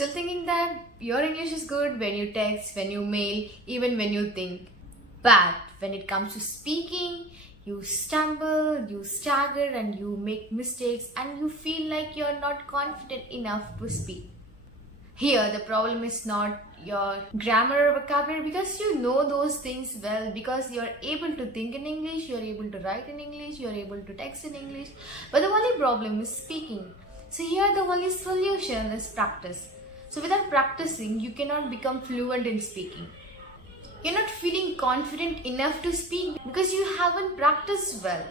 Still thinking that your English is good when you text, when you mail, even when you think. But when it comes to speaking, you stumble, you stagger, and you make mistakes, and you feel like you're not confident enough to speak. Here, the problem is not your grammar or vocabulary, because you know those things well, because you're able to think in English, you're able to write in English, you're able to text in English. But the only problem is speaking. So here the only solution is practice. So without practicing, you cannot become fluent in speaking. You're not feeling confident enough to speak because you haven't practiced well.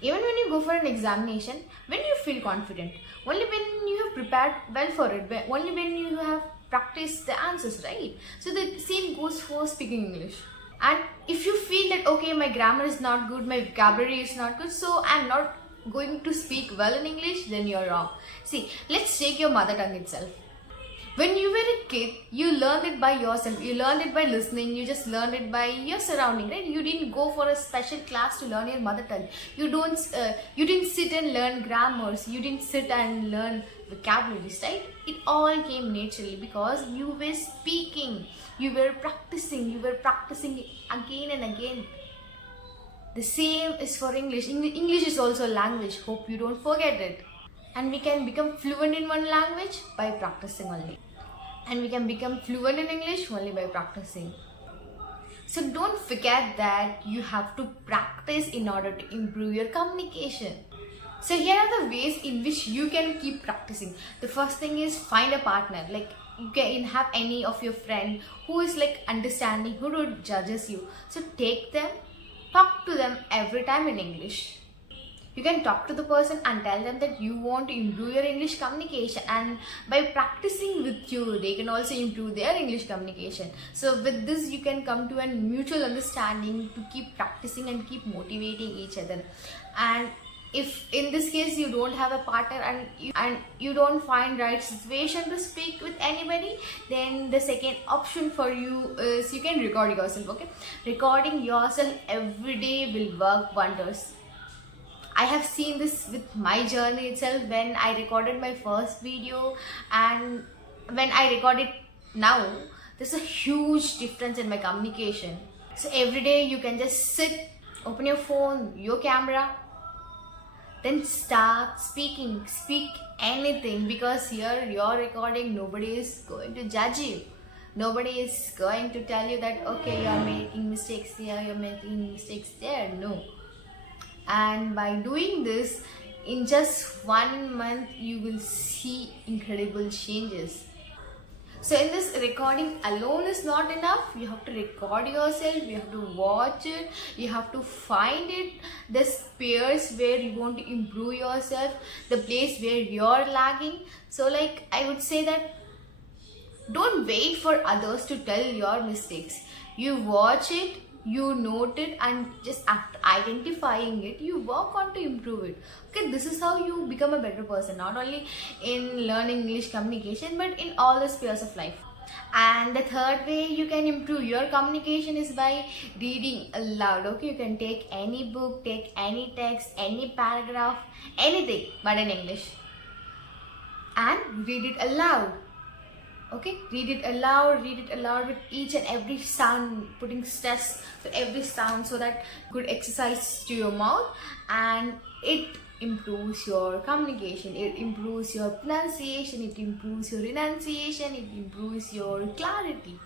Even when you go for an examination, when you feel confident, only when you have prepared well for it, only when you have practiced the answers, right? So the same goes for speaking English. And if you feel that, okay, my grammar is not good, my vocabulary is not good, so I'm not going to speak well in English, then you're wrong. See, let's take your mother tongue itself. When you were a kid, you learned it by yourself. You learned it by listening. You just learned it by your surrounding, right? You didn't go for a special class to learn your mother tongue. You didn't sit and learn grammars. You didn't sit and learn vocabularies, right? It all came naturally because you were speaking. You were practicing. You were practicing again and again. The same is for English. English is also a language. Hope you don't forget it. And we can become fluent in one language by practicing only. And we can become fluent in English only by practicing. So don't forget that you have to practice in order to improve your communication. So here are the ways in which you can keep practicing. The first thing is find a partner. Like you can have any of your friend who is like understanding, who don't judges you. So take them, talk to them every time in English. You can talk to the person and tell them that you want to improve your English communication, and by practicing with you, they can also improve their English communication. So with this, you can come to a mutual understanding to keep practicing and keep motivating each other. And if in this case you don't have a partner and you don't find right situation to speak with anybody, then the second option for you is you can record yourself. Okay, recording yourself every day will work wonders. I have seen this with my journey itself when I recorded my first video and when I record it now, there's a huge difference in my communication. So every day you can just sit, open your phone, your camera, then start speaking. Speak anything, because here you're recording, nobody is going to judge you. Nobody is going to tell you that, okay, you're making mistakes here, you're making mistakes there. No. And by doing this, in just 1 month, you will see incredible changes. So in this, recording alone is not enough. You have to record yourself, you have to watch it, you have to find it, the spheres where you want to improve yourself, the place where you're lagging. So like I would say that don't wait for others to tell your mistakes. You watch it, you note it, and just after identifying it, you work on to improve it. Okay, this is how you become a better person, not only in learning English communication but in all the spheres of life. And the third way you can improve your communication is by reading aloud. Okay, you can take any book, take any text, any paragraph, anything but in English, and read it aloud. Okay, read it aloud with each and every sound, putting stress to every sound so that good exercise to your mouth, and it improves your communication, it improves your pronunciation, it improves your enunciation, it improves your clarity.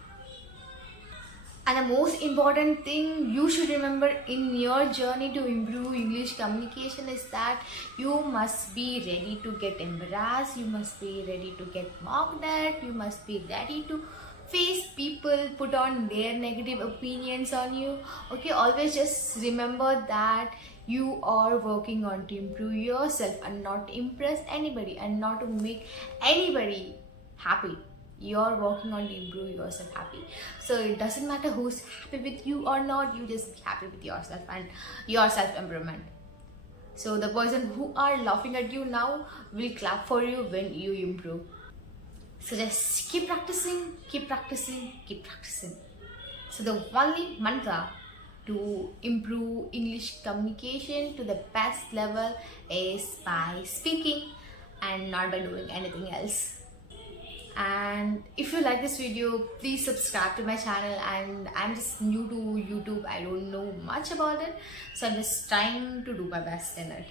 And the most important thing you should remember in your journey to improve English communication is that you must be ready to get embarrassed, you must be ready to get mocked at, you must be ready to face people, put on their negative opinions on you. Okay, always just remember that you are working on to improve yourself and not to impress anybody and not to make anybody happy. You're working on to improve yourself happy. So it doesn't matter who's happy with you or not, you just be happy with yourself and your self-improvement. So the person who are laughing at you now will clap for you when you improve. So just keep practicing, keep practicing, keep practicing. So the only mantra to improve English communication to the best level is by speaking. and not by doing anything else. And if you like this video, please subscribe to my channel. And I'm just new to YouTube, I don't know much about it, so I'm just trying to do my best in it.